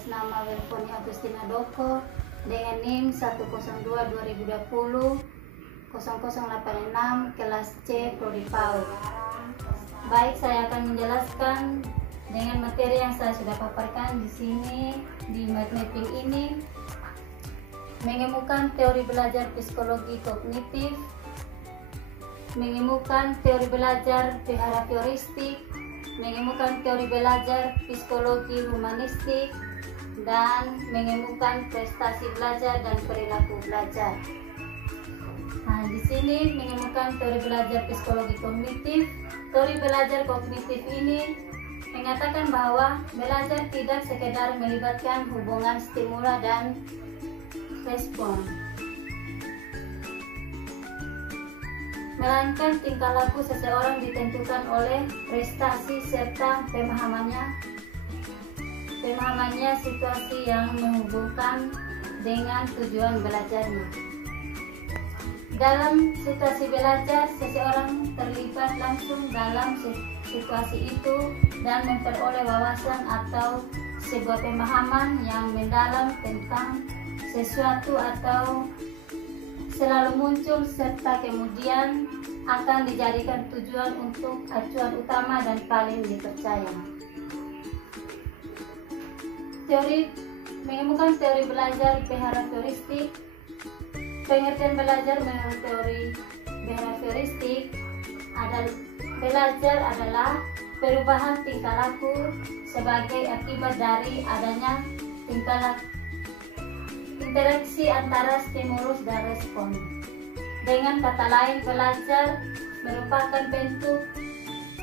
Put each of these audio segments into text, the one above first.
atas nama Welfoni Agustina Doko dengan NIM 102-2020 0086 kelas C Prodi PAUD. Baik, saya akan menjelaskan dengan materi yang saya sudah paparkan di sini di mind mapping ini, menemukan teori belajar psikologi kognitif, menemukan teori belajar behavioristik, menemukan teori belajar psikologi humanistik, dan menemukan prestasi belajar dan perilaku belajar. Nah, di sini menemukan teori belajar psikologi kognitif. Teori belajar kognitif ini mengatakan bahwa belajar tidak sekedar melibatkan hubungan stimula dan respon, melainkan tingkah laku seseorang ditentukan oleh prestasi serta pemahamannya situasi yang menghubungkan dengan tujuan belajarnya. Dalam situasi belajar, seseorang terlibat langsung dalam situasi itu dan memperoleh wawasan atau sebuah pemahaman yang mendalam tentang sesuatu atau selalu muncul serta kemudian akan dijadikan tujuan untuk acuan utama dan paling dipercaya. Menemukan teori belajar behavioristik. Pengertian belajar menurut teori behavioristik adalah perubahan tingkah laku sebagai akibat dari adanya interaksi antara stimulus dan respon. Dengan kata lain, belajar merupakan bentuk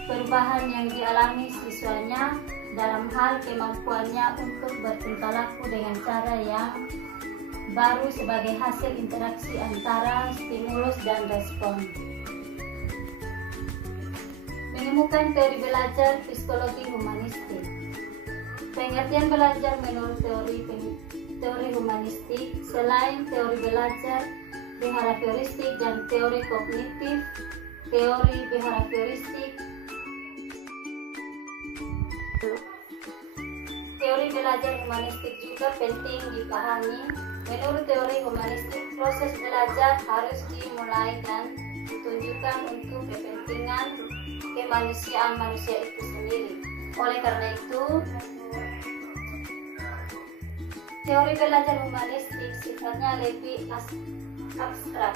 perubahan yang dialami siswanya dalam hal kemampuannya untuk bertingkah laku dengan cara yang baru sebagai hasil interaksi antara stimulus dan respon. Menemukan teori belajar psikologi humanistik. Pengertian belajar menurut teori humanistik, selain teori belajar behavioristik dan teori kognitif, teori behavioristik, teori belajar humanistik juga penting dipahami. Menurut teori humanistik, proses belajar harus dimulai dan ditunjukkan untuk kepentingan kemanusiaan manusia itu sendiri. Oleh karena itu, teori belajar humanistik sifatnya lebih abstrak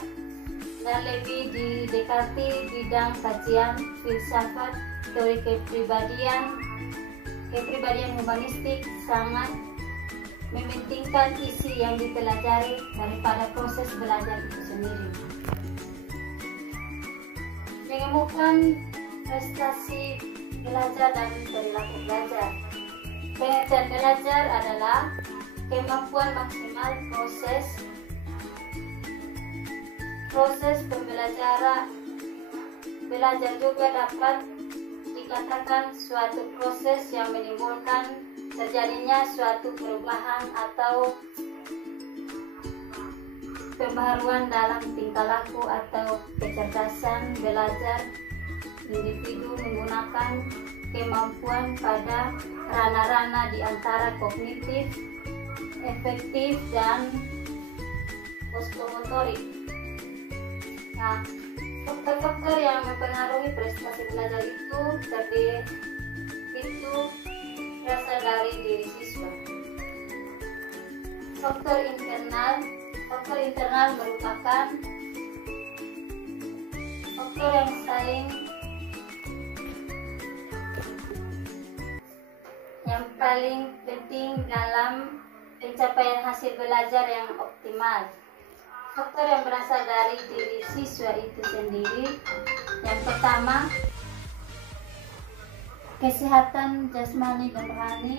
dan lebih didekati bidang kajian filsafat. Teori kepribadian humanistik sangat mementingkan isi yang dipelajari daripada proses belajar itu sendiri. Menemukan prestasi belajar dan perilaku belajar. Pengertian belajar adalah kemampuan maksimal proses pembelajaran. Belajar juga dapat dikatakan suatu proses yang menimbulkan terjadinya suatu perubahan atau pembaharuan dalam tingkah laku atau kecerdasan belajar individu menggunakan kemampuan pada rana-rana di antara kognitif, efektif, dan psikomotorik. Nah, faktor-faktor yang mempengaruhi prestasi belajar itu berasal dari diri siswa. Faktor internal merupakan faktor yang paling penting dalam pencapaian hasil belajar yang optimal. Faktor yang berasal dari diri siswa itu sendiri, yang pertama, kesehatan jasmani dan rohani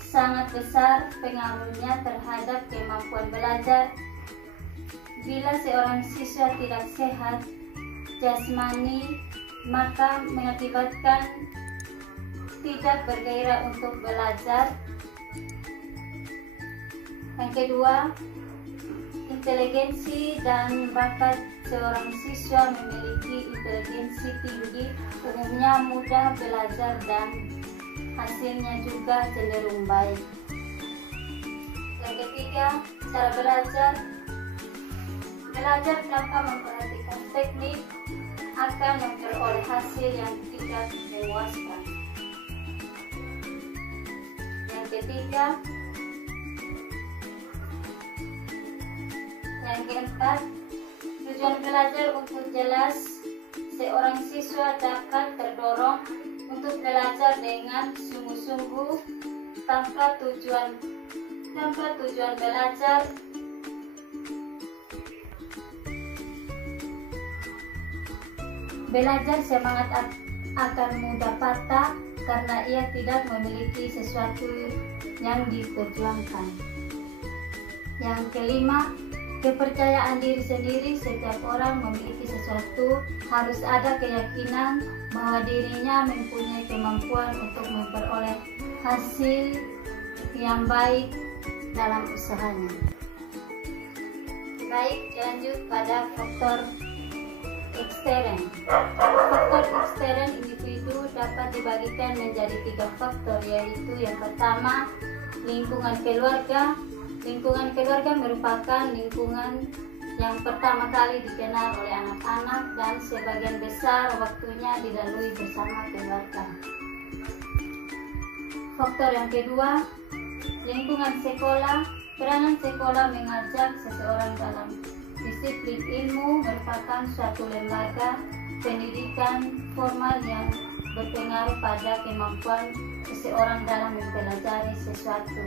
sangat besar pengaruhnya terhadap kemampuan belajar. Bila seorang siswa tidak sehat jasmani, maka mengakibatkan tidak bergairah untuk belajar. Yang kedua, inteligensi dan bakat. Seorang siswa memiliki inteligensi tinggi, umumnya mudah belajar dan hasilnya juga cenderung baik. Yang ketiga, cara belajar. Belajar tanpa memperhatikan teknik akan memperoleh hasil yang tidak memuaskan. Yang ketiga, yang keempat, tujuan belajar untuk jelas, seorang siswa dapat terdorong untuk belajar dengan sungguh-sungguh tanpa tujuan belajar semangat akan mudah patah karena ia tidak memiliki sesuatu yang diperjuangkan. Yang kelima, kepercayaan diri sendiri. Setiap orang memiliki sesuatu, harus ada keyakinan bahwa dirinya mempunyai kemampuan untuk memperoleh hasil yang baik dalam usahanya. Baik, lanjut pada faktor ekstern. Faktor ekstern individu dapat dibagikan menjadi 3 faktor, yaitu yang pertama, lingkungan keluarga. Lingkungan keluarga merupakan lingkungan yang pertama kali dikenal oleh anak-anak dan sebagian besar waktunya dilalui bersama keluarga. Faktor yang kedua, lingkungan sekolah. Peranan sekolah mengajak seseorang dalam disiplin ilmu merupakan suatu lembaga pendidikan formal yang berpengaruh pada kemampuan seseorang dalam mempelajari sesuatu.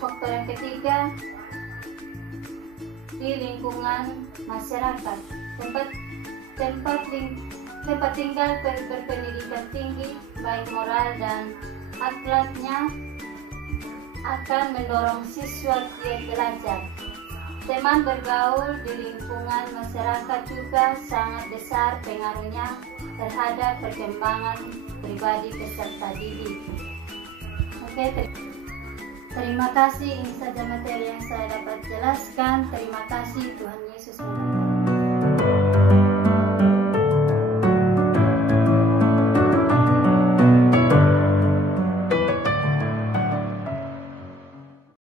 Faktor yang ketiga, di lingkungan masyarakat. Tempat tinggal berpendidikan tinggi, baik moral dan akhlaknya, akan mendorong siswa giat belajar. Teman bergaul di lingkungan masyarakat juga sangat besar pengaruhnya terhadap perkembangan pribadi peserta didik. Oke, terima kasih. Ini saja materi yang saya dapat jelaskan. Terima kasih. Tuhan Yesus memberkati.